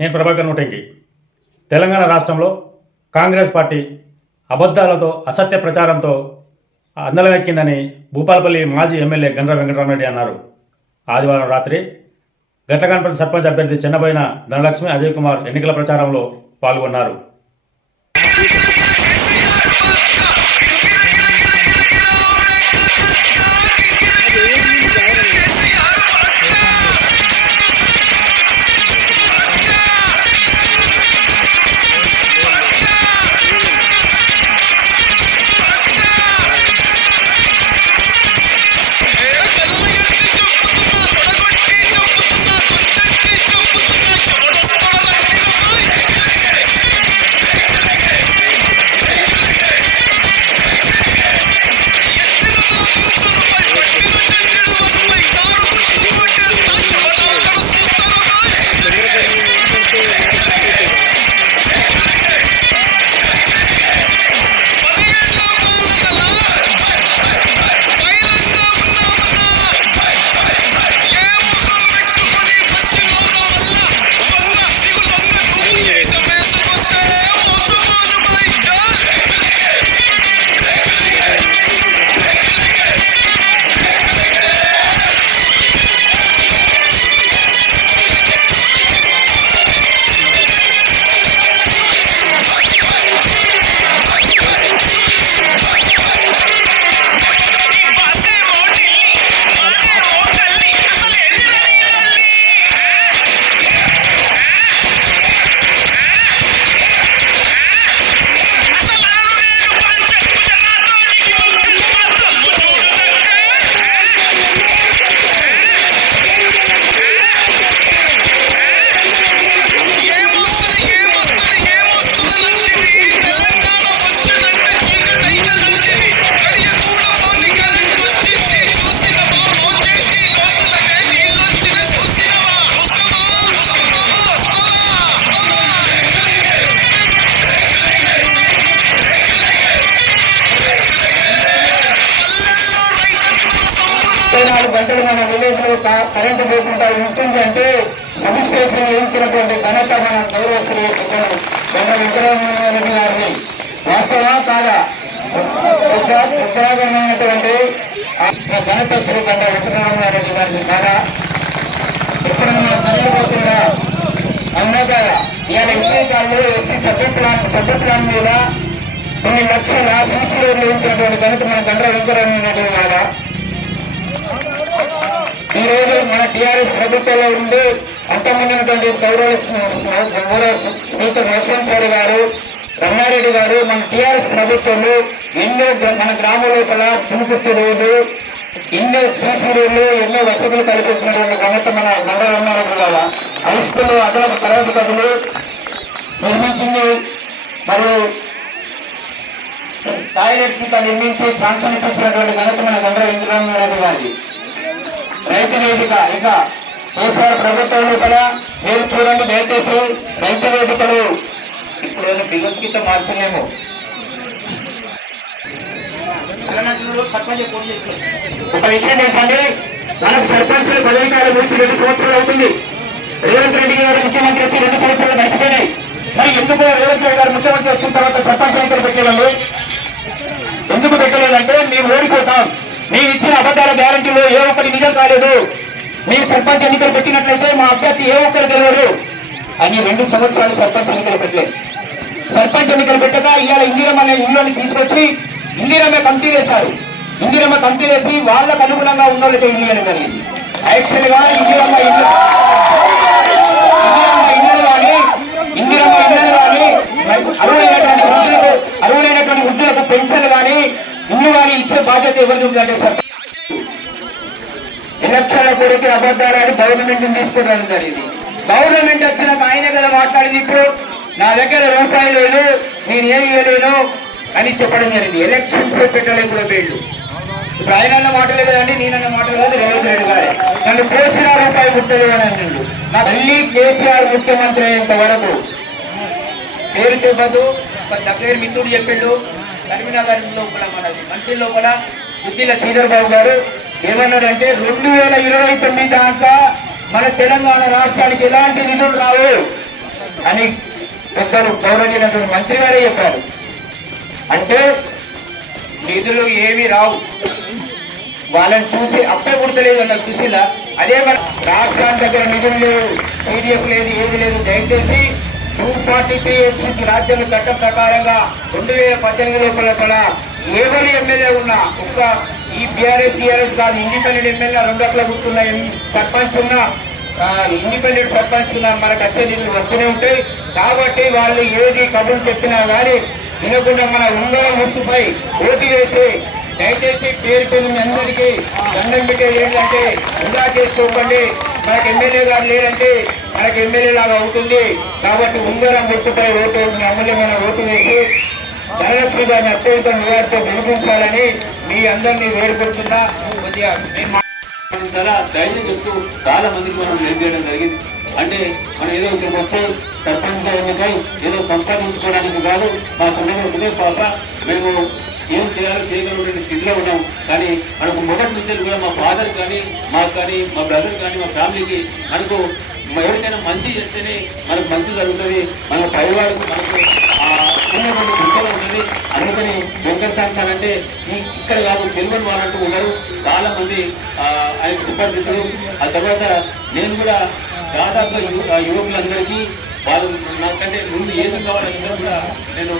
నేను ప్రభాకర్ నూటంకి. తెలంగాణ రాష్ట్రంలో కాంగ్రెస్ పార్టీ అబద్ధాలతో అసత్య ప్రచారంతో అందలమెక్కిందని భూపాలపల్లి మాజీ ఎమ్మెల్యే గండ్ర వెంకటరామరెడ్డి అన్నారు. ఆదివారం రాత్రి గట్లకాన్పల్లి సర్పంచ్ అభ్యర్థి చిన్నబోయిన ధనలక్ష్మి అజయ్ కుమార్ ఎన్నికల ప్రచారంలో పాల్గొన్నారు. సబ్ వహించినటువంటి ఘనత మన గౌరవశ్రీ గంగ వెంకటరామరెడ్డి గారిని వాస్తవా కాదా ఉత్తరా- ఉత్తరాఖండమైనటువంటి ఘనత శ్రీ గంగ వెంకటరామరెడ్డి గారిని కాదా ఇప్పుడు మన జరగబోతున్న అన్నగా ఇవాళ ఎస్సీ కాళ్ళు ఎస్సీ సభ్య ప్లాన్ మీద కొన్ని లక్షల సీసీలు వేయించినటువంటి ఘనత మన గండ్ర వెంకటరామరెడ్డి కాదా ఈరోజు మన టీఆర్ఎస్ ప్రభుత్వంలో ఉండి అంతమందినటువంటి గౌరవ గౌరవ స్పీకర్ యశ్వంత్ గారు రమణారెడ్డి గారు మన టీఆర్ఎస్ ప్రభుత్వంలో ఎన్నో మన గ్రామ లోపల పునుకుర్తి రోడ్డు ఎన్నో సీసీలు ఎన్నో వసతులు కల్పించినటువంటి ఘనత మన గంగ రమణారెడ్డి గారు. హై అదనపు తరగతి గదులు నిర్మించింది. మరియు టాయిలెట్స్ని నిర్మించి శాంక్షన్ ఇప్పించినటువంటి ఘనత మన గంగ ఇంద్రారెడ్డి గారి రైతు వేదిక ఇక కేసీఆర్ ప్రభుత్వంలో కూడా మీరు చూడండి దయచేసి రైతు వేదికలు. ఇప్పుడు బిగస్ కింద మార్చలేము. ఒక విషయం ఏంటంటే మనకు సర్పంచ్ పదవి కాలం రెండు సంవత్సరాలు అవుతుంది. రేవంత్ రెడ్డి గారు ముఖ్యమంత్రి వచ్చి రెండు సంవత్సరాలు గడిచిపోయినాయి. మరి ఎందుకు రేవంత్ రెడ్డి గారు ముఖ్యమంత్రి వచ్చిన తర్వాత సర్పంచ్ ఎన్నికలు పెట్టేవాళ్ళు? ఎందుకు పెట్టలేదంటే మేము ఓడిపోతాం. మేము ఇచ్చిన అబద్ధాల గ్యారంటీలో ఏ ఒక్కటి నిజం కాలేదు. మేము సర్పంచ్ ఎన్నికలు పెట్టినట్లయితే మా అభ్యర్థి ఏ ఒక్కరు గెలవరు. అని రెండు సంవత్సరాలు సర్పంచ్ ఎన్నికలు పెట్టలేదు. సర్పంచ్ ఎన్నికలు పెట్టక ఇవాళ ఇందిరమ్మ అనే ఇల్లుని తీసుకొచ్చి ఇందిరమ్మ కమిటీ వేశారు. ఇందిరమ్మ కమిటీ వేసి వాళ్ళకు అనుగుణంగా ఉన్న వాళ్ళకి ఇల్లు ఇవ్వడం జరిగింది. యాక్చువల్గా ఇందిరమ్మ ఇల్లు ఇందిరమ్మ ఇల్లు కానీ ఇందిరమ్మ ఇల్లు కానీ అరువులైనటువంటి వృద్ధులకు అరువులైనటువంటి వృద్ధులకు పెన్షన్లు కానీ ఇల్లు కానీ ఇచ్చే బాధ్యత ఎవరిది ఉందంటే సార్ ఎలక్షన్ల కొడుకు అబద్ధాలని గవర్నమెంట్ తీసుకోవడం జరిగింది. గవర్నమెంట్ వచ్చినాక ఆయన కదా మాట్లాడింది ఇప్పుడు నా దగ్గర రూపాయి లేదు నేను ఏం చేయలేను అని చెప్పడం జరిగింది. ఎలక్షన్స్ పెట్టలేదు కూడా వీళ్ళు. ఇప్పుడు ఆయన అన్న మాటలే కదండి నేనన్న మాటలు కాదు రేవంత్ రెడ్డి గారే. నన్ను కోసిన రూపాయి ముట్టదు అని అన్నాడు. నా తల్లి కేసీఆర్ ముఖ్యమంత్రి అయ్యేంత వరకు. పేరు చెప్పదు ఒక దగ్గర మిత్రుడు చెప్పిండు. కరీంనగర్ లోపల మనది. మంత్రి లోపల బుద్ధిల శ్రీధర్ బాబు గారు ఏమన్నాడంటే రెండు వేల ఇరవై తొమ్మిది దాకా మన తెలంగాణ రాష్ట్రానికి ఎలాంటి నిధులు రావు అని పెద్దలు గౌరవనీయులైనటువంటి మంత్రి గారే చెప్పారు. అంటే నిధులు ఏవి రావు. వాళ్ళని చూసి అప్పే పుడతలేదు అన్న చూసిలా. అదే మన రాష్ట్రానికి దగ్గర నిధులు లేవు టీడీఎఫ్ లేదు ఏది లేదు. దయచేసి టూ ఫార్టీ త్రీ ఎక్స్ రాజ్యాంగ చట్టం ప్రకారంగా రెండు వేల పద్దెనిమిది లోపల కూడా ఎవరి ఎమ్మెల్యే ఉన్నా ఒక్క ఈ బీఆర్ఎస్ టీఆర్ఎస్ కాదు ఇండిపెండెంట్ ఎమ్మెల్యే రెండు రకాల గుర్తున్న సర్పంచ్ ఉన్నా ఇండిపెండెంట్ సర్పంచ్ ఉన్నా మనకు అత్యధికలు వస్తూనే ఉంటాయి. కాబట్టి వాళ్ళు ఏది కబుర్లు చెప్పినా కానీ వినకుండా మన ఉంగరం గుర్తుపై ఓటు వేసి దయచేసి పేరు పేరు అందరికీ దండం పెట్టేది ఏంటంటే వృధా చేసుకోకండి. మనకు ఎమ్మెల్యే గారు లేరంటే మనకు ఎమ్మెల్యే లాగా అవుతుంది. కాబట్టి ఉంగరం గుర్తుపై ఓటు ఎమ్మెల్యే అమూల్యమైన ఓటు వేసి ధనలక్ష్మి గారిని అత్యంత నివారితో వినిపించాలని మీ అందరినీ వేడుకుంటున్నా కొద్దిగా మేము మా- చాలా ధైర్యం చెప్తూ చాలా మందికి మనం చేయడం జరిగింది. అంటే మనం ఏదో ఇక్కడ వచ్చి సర్పంచ్ ఎన్నికై ఏదో సంపాదించుకోవడానికి కాదు మా కుటుంబం పాప. మేము ఏం చేయాలో చేయగలిగిన స్థితిలో ఉన్నాం. కానీ మనకు మొదటి నుంచి కూడా మా ఫాదర్ కానీ మాకు కానీ మా బ్రదర్ కానీ మా ఫ్యామిలీకి మనకు ఎవరికైనా మంచి చేస్తేనే మనకు మంచి జరుగుతుంది. మన పైవాడికి మనకు ఆ, ఉన్నటువంటి దృశ్యం ఉంటుంది అందుకని వెంకటస్వామి ఇక్కడ కాదు తెలియని వాళ్ళంటూ ఉన్నారు చాలా మంది ఆయన సుపరిచితులు ఆ తర్వాత నేను కూడా దాదాపు ఆ యువకులందరికీ వాళ్ళు నాకంటే ముందు ఏది కావాలంటే కూడా నేను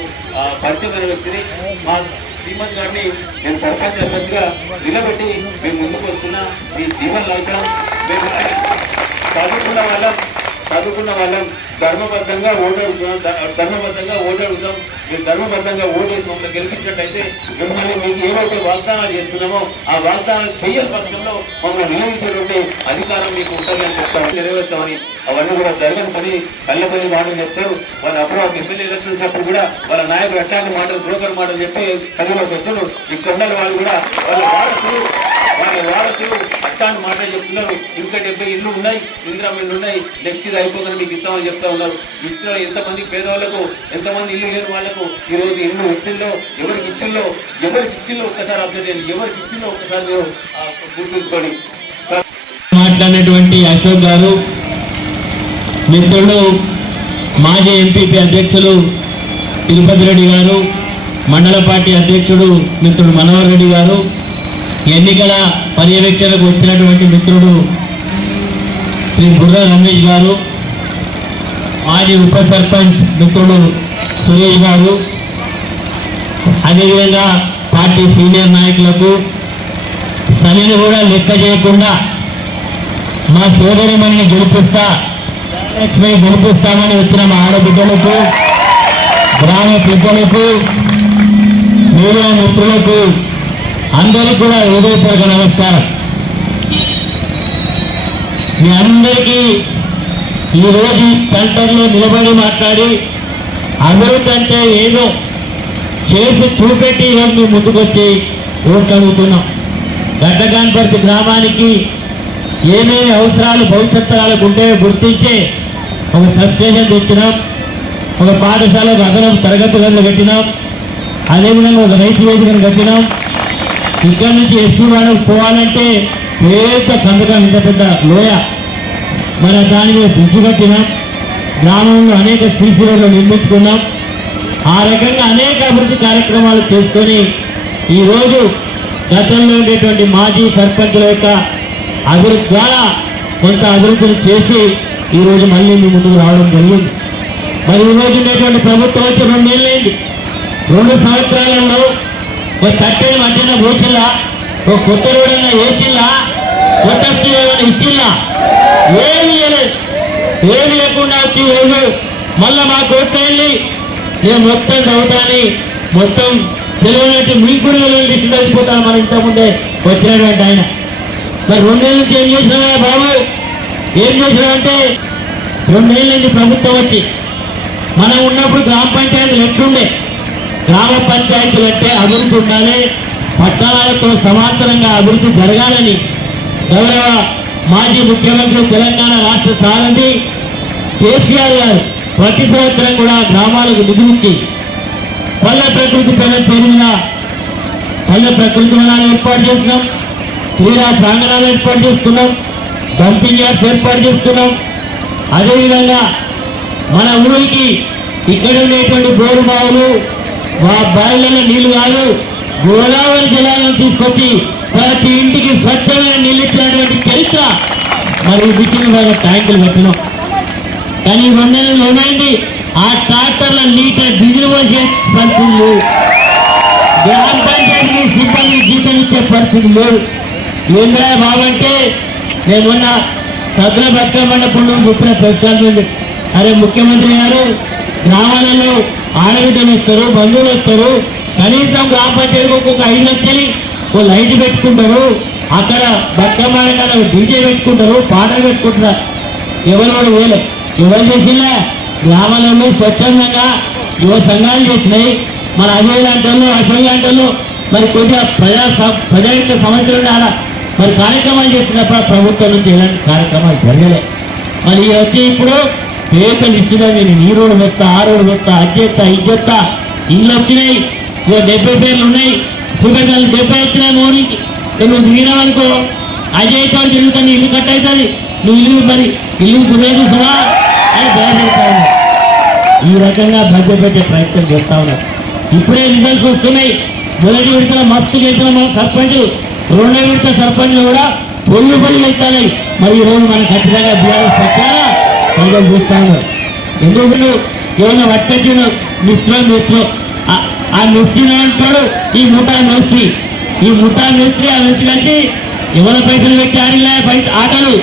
పరిచయం వచ్చింది. మా శ్రీమతి గారిని నేను సర్పంచ్ అభ్యర్థిగా నిలబెట్టి మేము ముందుకు వస్తున్న మీ జీవన లక్షణం మేము చదువుకున్న వాళ్ళం చదువుకున్న వాళ్ళం. ధర్మబద్ధంగా ఓటడుగుతాం ధర్మబద్ధంగా ఓటడుగుతాం మీరు ధర్మబద్ధంగా ఓటేసి మమ్మల్ని గెలిపించినట్టయితే మిమ్మల్ని మీకు ఏవైతే వాగ్దానాలు చేస్తున్నామో ఆ వాగ్దానాలు చేయని పక్షంలో మమ్మల్ని నియమించేటువంటి అధికారం మీకు ఉంటుంది అని చెప్తాను నెరవేర్తామని అవన్నీ కూడా జరగని పని కళ్ళపల్లి మాటలు చెప్తారు. వాళ్ళ అప్పుడు ఎమ్మెల్యే ఎలక్షన్స్ అప్పుడు కూడా వాళ్ళ నాయకుడు అట్లాంటి మాటలు బ్రోకర్ మాటలు చెప్పి కదిలోకి వచ్చారు. ఇక్కడ ఉన్న వాళ్ళు కూడా వాళ్ళ వారసులు వాళ్ళ వారసులు అట్లాంటి మాటలు చెప్తున్నారు. ఇంకా డెబ్బై ఇల్లు ఉన్నాయి. ఇందిరా ఉన్నాయి. నెక్స్ట్ ఇది అయిపోతుంది. మీకు ఇస్తామని చెప్తా ఉన్నారు. ఇచ్చిన ఎంతమంది పేదవాళ్ళకు ఎంతమంది ఇల్లు లేని వాళ్ళకు ఈ రోజు ఇల్లు ఇచ్చిందో ఎవరికి ఇచ్చిందో ఎవరికి ఇచ్చిందో ఒక్కసారి అర్థం చేయండి. ఎవరికి ఇచ్చిందో ఒక్కసారి మీరు గుర్తుంచుకోండి. మాట్లాడినటువంటి అశోక్ గారు మిత్రుడు మాజీ ఎంపీపీ అధ్యక్షులు తిరుపతి రెడ్డి గారు మండల పార్టీ అధ్యక్షుడు మిత్రుడు మనోహర్ రెడ్డి గారు ఎన్నికల పర్యవేక్షణకు వచ్చినటువంటి మిత్రుడు శ్రీ బుర్ర రమేష్ గారు మాజీ ఉప సర్పంచ్ మిత్రుడు సురేష్ గారు అదేవిధంగా పార్టీ సీనియర్ నాయకులకు సరిని కూడా లెక్క చేయకుండా మా సోదరిమణిని గెలిపిస్తా లక్ష్మి గెలిపిస్తామని వచ్చిన మా ఆడబిడ్డలకు గ్రామ పెద్దలకు మీడియా మిత్రులకు అందరికీ కూడా హృదయపూర్వక నమస్కారం. మీ అందరికీ ఈరోజు సెంటర్లో నిలబడి మాట్లాడి అభివృద్ధి అంటే ఏదో చేసి చూపెట్టి ఈరోజు మేము ముందుకొచ్చి ఓట్లు అడుగుతున్నాం గడ్డగాన్పర్తి గ్రామానికి ఏమేమి అవసరాలు భవిష్యత్తు తరాలకు గుర్తించి ఒక సబ్స్టేషన్ తెచ్చినాం. ఒక పాఠశాలకు అదనపు తరగతులను కట్టినాం. అదేవిధంగా ఒక రైతు వేదికను కట్టినాం. ఇక్కడి నుంచి ఎస్సీ వాళ్ళకి పోవాలంటే పెద్ద కందకం ఇంత పెద్ద లోయ. మరి దాని మీద బ్రిడ్జి కట్టినాం. గ్రామంలో అనేక సీసీలను నిర్మించుకున్నాం. ఆ రకంగా అనేక అభివృద్ధి కార్యక్రమాలు చేసుకొని ఈరోజు గతంలో ఉండేటువంటి మాజీ సర్పంచుల యొక్క అభివృద్ధి ద్వారా కొంత అభివృద్ధిని చేసి ఈరోజు మళ్ళీ మీ ముందుకు రావడం జరిగింది. మరి ఈరోజు ఉండేటువంటి ప్రభుత్వం వచ్చి రెండేళ్ళైంది రెండు సంవత్సరాలలో ఒక కట్టెల మధ్యన పోసిల్లా ఒక కొత్త రోడన్నా వేసిల్లా కొత్త ఏమైనా ఇచ్చిల్లా? ఏమి ఏమి లేకుండా వచ్చి రోజు మళ్ళా మా కోర్టు వెళ్ళి నేను మొత్తం చదువుతాని మొత్తం తెలియనట్టు మీకు కూడా తెలియని చదివిపోతాను మన ఇంతకుముందే వచ్చినటువంటి ఆయన. మరి రెండేళ్ళ నుంచి ఏం చేసినా బాబు? ఏం చేసినామంటే రెండేళ్ళ నుంచి ప్రభుత్వం వచ్చి మనం ఉన్నప్పుడు గ్రామ పంచాయతీలు ఎట్లుండే? గ్రామ పంచాయతీలు అంటే అభివృద్ధి ఉండాలి పట్టణాలతో సమాంతరంగా అభివృద్ధి జరగాలని గౌరవ మాజీ ముఖ్యమంత్రి తెలంగాణ రాష్ట్ర సారథి కేసీఆర్ గారు ప్రతి సంవత్సరం కూడా గ్రామాలకు నిధులిచ్చి పల్లె ప్రకృతి పైన పేరున పల్లె ప్రకృతి వనాలు ఏర్పాటు చేస్తున్నాం క్రీడా ప్రాంగణాలు ఏర్పాటు చేస్తున్నాం డంపింగ్ యార్డ్స్ ఏర్పాటు చేస్తున్నాం. అదేవిధంగా మన ఊరికి ఇక్కడ ఉండేటువంటి బోరు బావులు మా బావిలలో నీళ్ళు కాదు గోదావరి జలాలను తీసుకొచ్చి ప్రతి ఇంటికి స్వచ్ఛమైన నీళ్ళు ఇచ్చినటువంటి చరిత్ర. మరి బిడ్డలు బాగా ట్యాంకులు కట్టినాం. కానీ రెండు నెలలు ఏమైంది? ఆ ట్రాక్టర్ల లీటర్ డీజిల్ పోసే పరిస్థితి లేవు గ్రామ పంచాయతీ సిబ్బంది జీతం ఇచ్చే పరిస్థితి లేవు ఏంద్రా బాబంటే నేను మొన్న సద్ర బతుకమ్మన్నప్పుడు చెప్పిన ప్రశ్నలు అరే ముఖ్యమంత్రి గారు గ్రామాలలో ఆడబిడ్డలు వస్తారు బంధువులు వస్తారు కనీసం గ్రామ పంచాయతీకి ఒక్కొక్క ఐదు లక్షలు ఓ లైట్ పెట్టుకుంటారు. అక్కడ బతుకమ్మ డీజే పెట్టుకుంటారు పాటలు పెట్టుకుంటారు. ఎవరు కూడా వేలే ఎవరు చేసినా గ్రామాలలో స్వచ్ఛందంగా యువ సంఘాలు చేసినాయి. మన అజయ్ లాంటి వాళ్ళు అశోక్ లాంటి వాళ్ళు మరి కొద్దిగా ప్రజా ప్రజా యొక్క సమస్యలు ఆడ మరి కార్యక్రమాలు చేసినప్పుడు ప్రభుత్వం నుంచి ఎలాంటి కార్యక్రమాలు జరగలే? మరి ఈ వచ్చి ఇప్పుడు పేకలు ఇచ్చినా నేను ఈ రోడ్డు వస్తా ఆ రోడ్డు వస్తా అది చేస్తా ఇది చేస్తా ఇల్లు వచ్చినాయి. ఇగో డెబ్బై పేర్లు ఉన్నాయి. చూపెట్టాలి డెబ్బై వచ్చినాయి మోడీకి నువ్వు దిగినావనుకో అయితే తిరుగుతా నీ ఇల్లు కట్ అవుతుంది. నువ్వు ఇల్లు మరి ఇల్లు కుదే చూసావా? అని భయపడతా ఉన్నా. ఈ రకంగా భద్ర పెట్టే ప్రయత్నం చేస్తా ఉన్నారు ఇప్పుడే రిజల్ట్స్ వస్తున్నాయి. మొదటి విడతలో మస్తు చేసిన మన సర్పంచ్ రెండో విడత సర్పంచ్లు కూడా పొల్లు పొల్లు వెళ్తాయి మరి ఈరోజు మనం ఖచ్చితంగా బీఆర్ఎస్ పట్టారా ప్రజలు చూస్తాను. ఎందుకు ఏమైనా పట్టచ్చిన మిస్త్రం మిస్త్రం ఆ- నృత్యం అంటాడు ఈ ముఠా నృత్యి ఈ ముఠా నృత్యి ఆ నృత్యం కలిసి ఎవరి పైసలు పెట్టి ఆడిన బయట ఆటలు?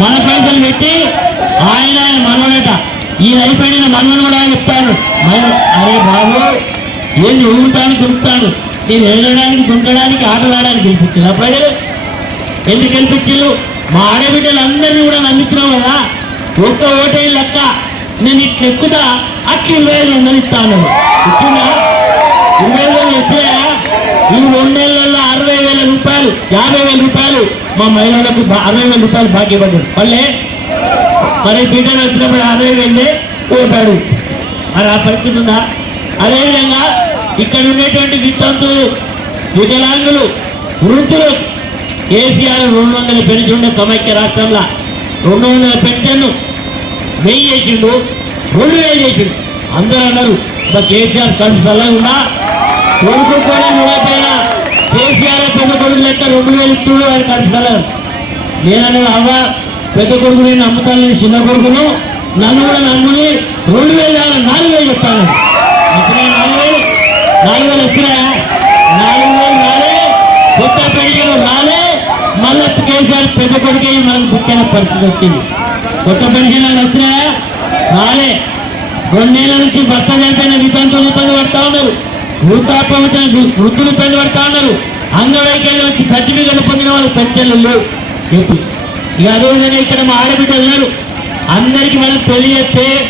మన పైసలు పెట్టి ఆయన ఆయన మనవడట. ఈయన అయిపోయిన మనవని కూడా చెప్తాను మన- అరే బాబు ఏంది ఊటానికి దుంకుతాడు నేను వెళ్ళడానికి దుంకడానికి ఆటలాడడానికి గెలిపించింది అప్పుడు ఎందుకు గెలిపించారు మా ఆడబిడ్డలందరినీ కూడా నమ్ముతున్నాం కదా. ఒక్క ఓటే లెక్క నేను ఇట్లా ఎక్కుతా అట్లా ఇరవై ఐదు వందలు ఇస్తాను ఇచ్చిందా ఇరవై ఐదు వందలు ఎప్పుడా ఈ రెండేళ్ళలో అరవై వేల రూపాయలు యాభై వేల రూపాయలు మా మహిళలకు అరవై వేల రూపాయలు బాకీ మళ్ళీ మరి బిడ్డలు వచ్చినప్పుడు అరవై వెళ్ళి పోతారు మరి ఆ పరిస్థితి ఉందా? అదేవిధంగా ఇక్కడ ఉండేటువంటి విద్వంతులు వికలాంగులు వృద్ధులు కేసీఆర్ రెండు వందల పెన్షన్ సమైక్య రాష్ట్రంలో రెండు వందల పెట్టాను. వెయ్యి చేసిండు రెండు వేలు చేసిండు అందరూ అన్నారు మా కేసీఆర్ తను చల్లకుండా కొడుకు కూడా చూడకపోయినా కేసీఆర్ పెద్ద కొడుకు లెక్క రెండు వేలు ఇస్తుడు అని కడుపు చల్లరు నేనన్నా అవ్వ పెద్ద కొడుకు నేను అమ్ముతాను చిన్న కొడుకును. నన్ను కూడా నమ్ముని రెండు వేలు కాదు నాలుగు వేలు చెప్తాను. అప్పుడే నాలుగు వేలు? నాలుగు వేలు వచ్చినాయా నాలుగు వేలు రాలే కొత్త పెరిగిన రాలే మళ్ళీ కేసీఆర్ పెద్ద కొడుకే మనకు పుట్టిన పరిస్థితి వచ్చింది. కొత్త పెన్షన్ వచ్చినాయా? రాలే. రెండేళ్ళ నుంచి భర్త చనిపోయిన వితంతులు ఇబ్బంది పడతా ఉన్నారు. వృద్ధాప్యం వచ్చిన వృద్ధులు ఇబ్బంది పడతా ఉన్నారు. అంగవైకల్యం వచ్చి సర్టిఫికెట్లు పొందిన వాళ్ళు పెన్షన్లు లేవు. చెప్పు. ఇక అదేవిధంగా ఇక్కడ మా ఆడబిడ్డలు ఉన్నారు. అందరికీ మనం పెళ్ళి చేస్తే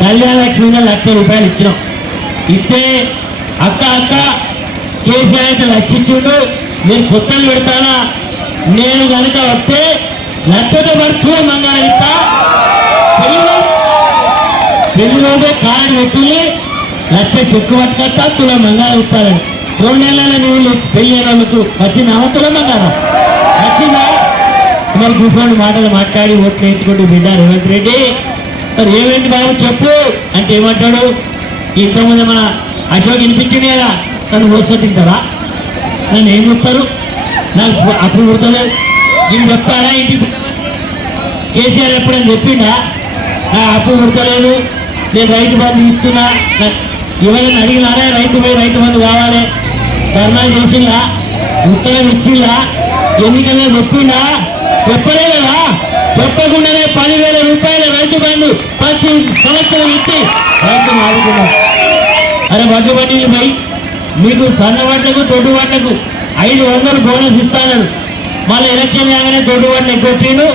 కళ్యాణ లక్ష్మిగా లక్ష రూపాయలు ఇచ్చినాం. ఇస్తే అక్క అక్క కేసీఆర్ అయితే లక్షించుండు. నేను కొత్తలు పెడతానా? నేను కనుక వస్తే లక్షత వరకు మంగారం ఇస్తా. పెళ్ళిలో పెళ్ళిలోనే కారణం పెట్టుకుని లక్ష చెక్కు పట్టుకొస్తా తుల మంగారం ఇస్తారని రెండు నెలల నీళ్ళు పెళ్ళి అయిన వాళ్ళకు వచ్చిన అవతుల మంగారం వచ్చిందా? మరి కూర్చొని మాటలు మాట్లాడి ఓట్లు వేసుకుంటూ బిడ్డ రేవంత్ రెడ్డి. మరి ఏమేంటి బాబు చెప్పు. అంటే ఏమంటాడు? ఇంతకుముందు మన అశోక్ వినిపించింది కదా. నన్ను వస్తూ తింటారా నన్ను ఏం చెప్తారు? నాకు అప్పుడు పుడతలేదు నేను చెప్తారా ఇంటి కేసీఆర్ ఎప్పుడైనా చెప్పిండా? నా అప్పు పుడతలేదు నేను రైతు బంధు ఇస్తున్నా. ఎవరైనా అడిగినారా? రైతు పోయి రైతు బంధు కావాలి. ధర్నా చేసిందా ఉత్తరం ఇచ్చిందా ఎన్నికల్లో చెప్పిందా చెప్పలే కదా చెప్పకుండానే పదివేల రూపాయల రైతు బంధు ప్రతి సంవత్సరం ఇచ్చి రైతు ఆదుకున్నారు అరే మధ్య వడ్డీలు పోయి మీకు సన్న వడ్లకు దొడ్డు వడ్లకు ఐదు వందలు బోనస్ ఇస్తానని మళ్ళీ ఎలక్షన్ కాగానే దొడ్డు వడ్లు ఎగ్గొట్టిను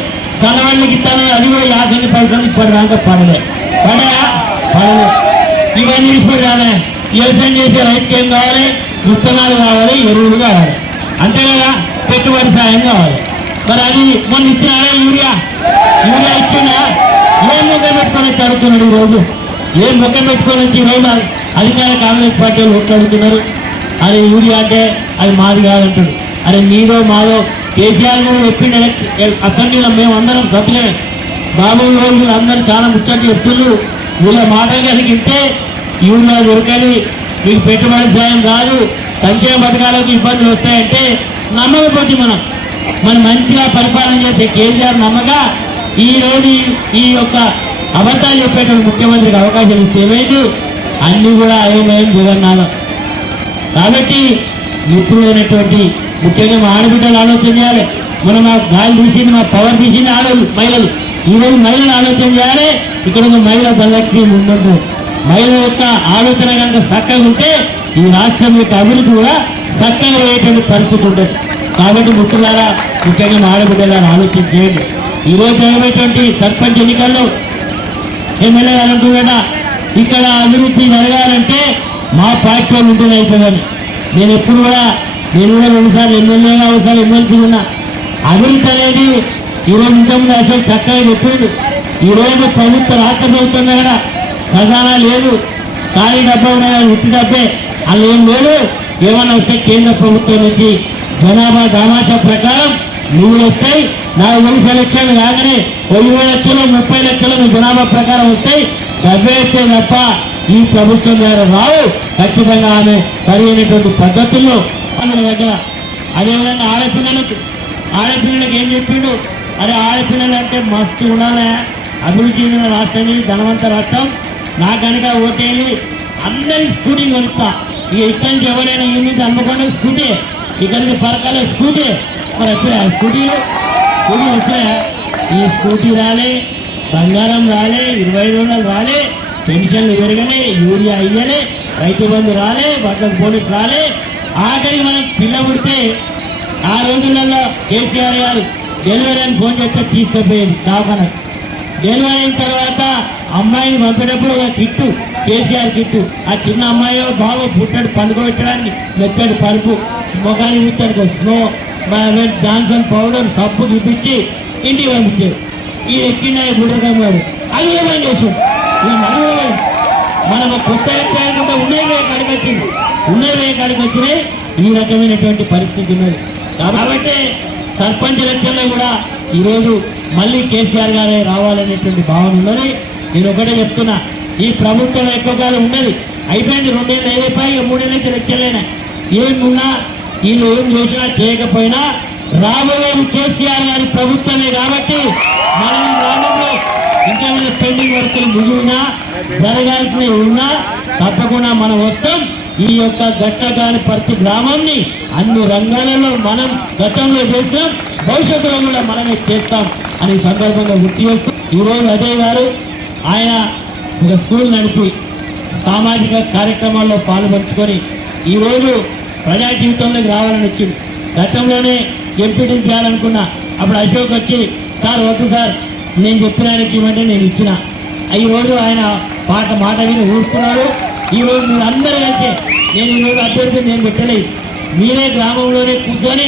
సన్న ఇస్తాను అది కూడా యాభై పైసలు ఇప్పుడు రాక పడలే. పడయా? పడలే. ఇవన్నీ ఇప్పుడు రాలే. వ్యవసాయం చేసే రైతుకి ఏం కావాలి? విత్తనాలు కావాలి ఎరువులు కావాలి. అంతే కదా? పెట్టుబడి సాయం కావాలి. మరి అది మొన్న ఇచ్చినారా యూరియా? యూరియా ఇచ్చినా ఏం ముఖం పెట్టుకొని చదువుతున్నాడు ఈరోజు. రోజు ఏం ముఖం పెట్టుకొని వచ్చి అధికార కాంగ్రెస్ పార్టీ వాళ్ళు అరే యూరియా అంటే అది మాది కాదంటాడు. అరే మీదో మాదో కేసీఆర్ కూడా చెప్పిండు అసెంబ్లీలో మేము అందరం సభ్యులమే. బాబు రోజులు అందరూ చాలా ముచ్చట్లు చెప్తున్నారు వీళ్ళ మాట కలిగితే యూరియా దొరకని మీకు పెట్టుబడి సాయం రాదు. సంక్షేమ పథకాలకు ఇబ్బందులు వస్తాయంటే నమ్మకపోతే మనం. మనం మంచిగా పరిపాలన చేసే కేసీఆర్ నమ్మక ఈ రోజు ఈ- ఈ యొక్క అబద్ధాలు చెప్పేటువంటి ముఖ్యమంత్రికి అవకాశం ఇస్తే ఏమైంది? అన్నీ కూడా అయోమయం జగన్నాథం. కాబట్టి ఇప్పుడు నిపుణులైనటువంటి ముఖ్యంగా మా ఆడబిడ్డలు ఆలోచన చేయాలి. మనం మా గాలి తీసింది మా పవర్ తీసింది ఆడవాళ్ళు మహిళలు. ఈరోజు మహిళలు ఆలోచన చేయాలి. ఇక్కడ ఉన్న మహిళ ధనలక్ష్మి ఉండదు మహిళ యొక్క ఆలోచన కనుక చక్కగా ఉంటే ఈ రాష్ట్రం యొక్క అభివృద్ధి కూడా చక్కగా పోయేటువంటి పరిస్థితి ఉండదు కాబట్టి ముట్టులారా ముఖ్యంగా మా ఆడబిడ్డలారా ఆలోచన చేయండి. ఈరోజు జరిగేటువంటి సర్పంచ్ ఎన్నికల్లో ఎమ్మెల్యే గారు ఇక్కడ అభివృద్ధి జరగాలంటే మా పార్టీ వాళ్ళు ఉంటేనే అవుతుందని. నేను ఎప్పుడు కూడా నేను కూడా రెండుసార్లు ఎమ్మెల్యేగా ఒకసారి ఎమ్మెల్సీ ఉన్నా. అభివృద్ధి అనేది ఈరోజు ఇంతకుముందు అసలు చక్కగా చెప్పింది ఈరోజు ప్రభుత్వ రాష్ట్ర ప్రభుత్వం దగ్గర ఖజానా లేదు. ఖాళీ డబ్బా ఉన్నాయి ఉట్టి డబ్బే. అలా ఏం లేదు. ఏమన్నా వస్తే కేంద్ర ప్రభుత్వం నుంచి జనాభా దామాషా ప్రకారం నువ్వు వస్తాయి. నాకు నిమిషాల లక్షలు కాగానే ఇరవై లక్షలు ముప్పై లక్షలు జనాభా ప్రకారం వస్తాయి. డబ్బే తప్ప ఈ ప్రభుత్వం ద్వారా రావు. ఖచ్చితంగా ఆమె సరైనటువంటి పద్ధతుల్లో వాళ్ళ దగ్గర. అదేవిధంగా ఆడపిల్లలకు ఆడపిల్లలకు ఏం చెప్పిండు? అరే ఆడపిల్లలు అంటే మస్తు ఉండాలి. అభివృద్ధి చెందిన రాష్ట్రం ధనవంత రాష్ట్రం. నా కనుక ఓటేయాలి అందరి స్కూటీ కొనుక్తా ఇక ఇక్కడి నుంచి ఎవరైనా ఈ నుంచి అమ్మకుండా స్కూటీ ఇక్కడి నుంచి పరకాల స్కూటీ. మరి వచ్చినాయి స్కూటీలు? స్కూటీ వచ్చినాయా ఈ స్కూటీ రాలే. బంగారం రాలే ఇరవై ఐదు వందలు రాలే పెన్షన్లు పెరగలే యూరియా అయ్యలే రైతు బంధు రాలే బట్టలు పోలీసు రాలే. ఆఖరి మనం పిల్ల పుడితే ఆ రోజులలో కేసీఆర్ గారు డెలివరీ అని ఫోన్ చేస్తే తీసుకుపోయేది దవాఖానకు డెలివరీ అయిన తర్వాత అమ్మాయిని పంపేటప్పుడు ఒక కిట్టు కేసీఆర్ కిట్టు. ఆ చిన్న అమ్మాయి బాబు పుట్టాడు పండుకోబెట్టడానికి మెత్తడి పరుపు ముఖానికి పుట్టాడు స్నో జాన్సన్ పౌడర్ సబ్బు చూపించి ఇంటికి పంపించారు. ఈ ఎక్కిన బుడ్రకం గారు అది ఏమైనా పని మనం కొత్త ఎక్కాయనుకుంటే ఉండేవే కాడికి వచ్చింది. ఉండేవే కాడికి వచ్చినాయి? ఈ రకమైనటువంటి పరిస్థితి ఉన్నది. కాబట్టి సర్పంచ్ ఎలక్షన్లో కూడా ఈరోజు మళ్ళీ కేసీఆర్ గారే రావాలనేటువంటి భావన ఉన్నది. నేను ఒకటే చెప్తున్నా ఈ ప్రభుత్వం ఎక్కువ కాలం ఉన్నది. అయిపోయింది రెండేళ్ళు అయిపోయి ఇక మూడేళ్ళ నుంచి ఏమున్నా వీళ్ళు ఏం చేసినా చేయకపోయినా రాబోయేది కేసీఆర్ గారి ప్రభుత్వమే కాబట్టి ఇంకేమైనా పెండింగ్ వర్కులు మిగిలినా జరగాల్సినవి ఉన్నా తప్పకుండా మనం వస్తాం ఈ యొక్క గట్టగాని పరిస్థితి గ్రామాన్ని అన్ని రంగాలలో మనం గతంలో చేస్తాం భవిష్యత్తులో కూడా మనమే చేస్తాం అని సందర్భంగా గుర్తు చేస్తూ ఈరోజు అజయ్ గారు ఆయన ఒక స్కూల్ నడిపి సామాజిక కార్యక్రమాల్లో పాల్పంచుకొని ఈరోజు ప్రజా జీవితంలోకి రావాలని వచ్చింది. గతంలోనే ఎంపీటీ చేయాలనుకున్నా అప్పుడు అశోక్ వచ్చి సార్ వద్దు సార్ నేను చెప్పిన ఆయనకి ఇవ్వండి నేను ఇచ్చిన. ఈ రోజు ఆయన పాట మాట విని ఊరుకున్నాడు. ఈ రోజు మీరు అందరూ కలిసి నేను ఈరోజు అభ్యర్థి నేను పెట్టలేదు మీరే గ్రామంలోనే కూర్చొని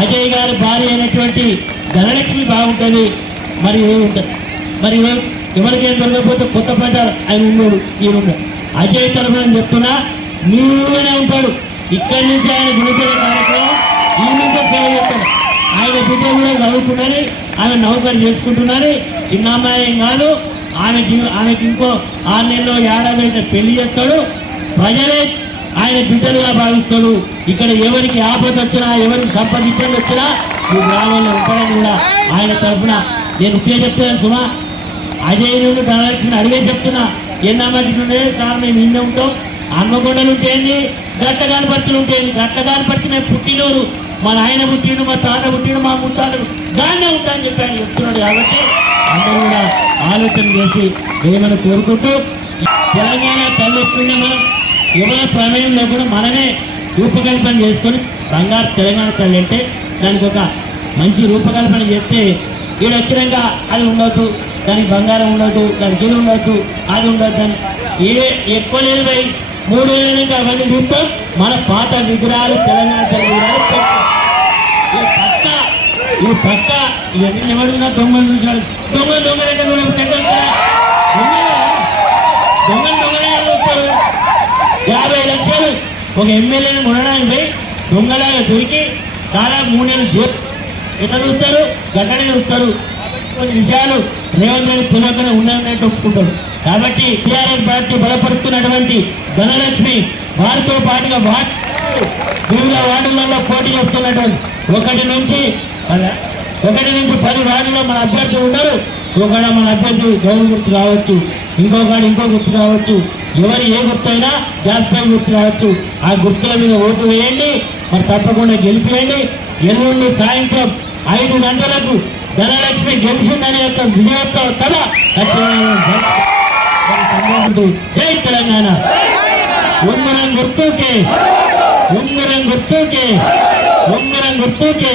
అజయ్ గారి భార్య అయినటువంటి ధనలక్ష్మి బాగుంటుంది. మరి ఇవి ఉంటుంది. మరి ఇవి ఎవరికేం దొరకకపోతే కొత్త పంట ఆయన ఉన్నాడు ఈరోజు అజయ్ తరఫున చెప్తున్నా మీ ఊళ్ళోనే ఉంటాడు. ఇక్కడి నుంచి ఆయన గుణపడే కార్యక్రమం ఈ నుంచే సేవ చేస్తాడు ఆయన బిడ్డ కూడా చదువుకున్నది ఆమె నౌకరు చేసుకుంటున్నారు. చిన్న అమ్మాయి కాదు. ఆమెకి ఆమెకి ఇంకో ఆరు నెలలో ఏడాది అయితే పెళ్ళి చేస్తాడు. ప్రజలే ఆయన బిడ్డలుగా భావిస్తాడు ఇక్కడ ఎవరికి ఆపద వచ్చినా ఎవరికి సంపాదించడం వచ్చినా ఈ గ్రామంలో ఉంటాడని కూడా ఆయన తరఫున నేను ఇప్పుడే చెప్తున్నాను సుమా. అజయ్ నుండి ధనలక్ష్మిని అడిగే చెప్తున్నా. ఎన్నమ్మటి నుండి సార్ మేము ఇన్నే ఉంటాం. అమ్మగొండలు ఉంటేంది గట్టగాని పట్టులు ఉంటేంది. గట్టగాని పట్టిన పుట్టినోరు మా నాయన పుట్టిండు మా తాత పుట్టిండు మా ముట్టాడు బాగానే ఉంటాయని చెప్పి ఆయన చెప్తున్నాడు కాబట్టి అందరూ కూడా ఆలోచన చేసి దేవుని కోరుకుంటూ తెలంగాణ తల్లి మనం ప్రమేయంలో ప్రమేయం లేకుండా మనమే రూపకల్పన చేసుకొని బంగారు తెలంగాణ తల్లి అంటే దానికి ఒక మంచి రూపకల్పన చేస్తే ఈడ వచ్చినాక అది ఉండొద్దు దానికి బంగారం ఉండొద్దు దానికి ఇది ఉండొద్దు అది ఉండొద్దు అని ఏ ఎక్కువ లేదు మూడు వేలకి అవన్నీ చూస్తాం మన పాత విగ్రహాలు తెలంగాణ తల్లి విగ్రహాలు ఈ పక్క ఇవన్నీ ఎవరున్నా దొంగలు చూసాడు దొంగ దొంగలు దొంగలు? దొంగలు యాభై లక్షలు ఒక ఎమ్మెల్యేని కొనడానికి పోయి దొంగలాగా దొరికి దాదాపు మూడు నెలలు జైలు. ఎట్లా చూస్తారు? గట్టనే చూస్తారు. కొన్ని విషయాలు రేవంత్ రెడ్డి తెలియకుండా ఉన్నాయన్నట్టు ఒప్పుకుంటారు. కాబట్టి టీఆర్ఎస్ పార్టీ బలపరుస్తున్నటువంటి ధనలక్ష్మి వారితో పాటుగా వార్డు వివిధ వార్డులలో పోటీ చేస్తున్నటువంటి ఒకటి నుంచి ఒకటి నుంచి పది వార్డులో మన అభ్యర్థి ఉండరు. ఒకడ మన అభ్యర్థి గౌరవ గుర్తు రావచ్చు ఇంకొకడు ఇంకో గుర్తు రావచ్చు ఎవరు ఏ గుర్తు అయినా జాస్పై గుర్తు రావచ్చు. ఆ గుర్తుల మీద ఓటు వేయండి మరి తప్పకుండా గెలిపియండి. ఎల్లుండి సాయంత్రం ఐదు గంటలకు ధనలక్ష్మి గెలిచిందనే యొక్క విజయోత్సవ సభ జై తెలంగాణ. ఉంగరం గుర్తుకే ఉంగరం గుర్తుకే ఉంగరం గుర్తుకే.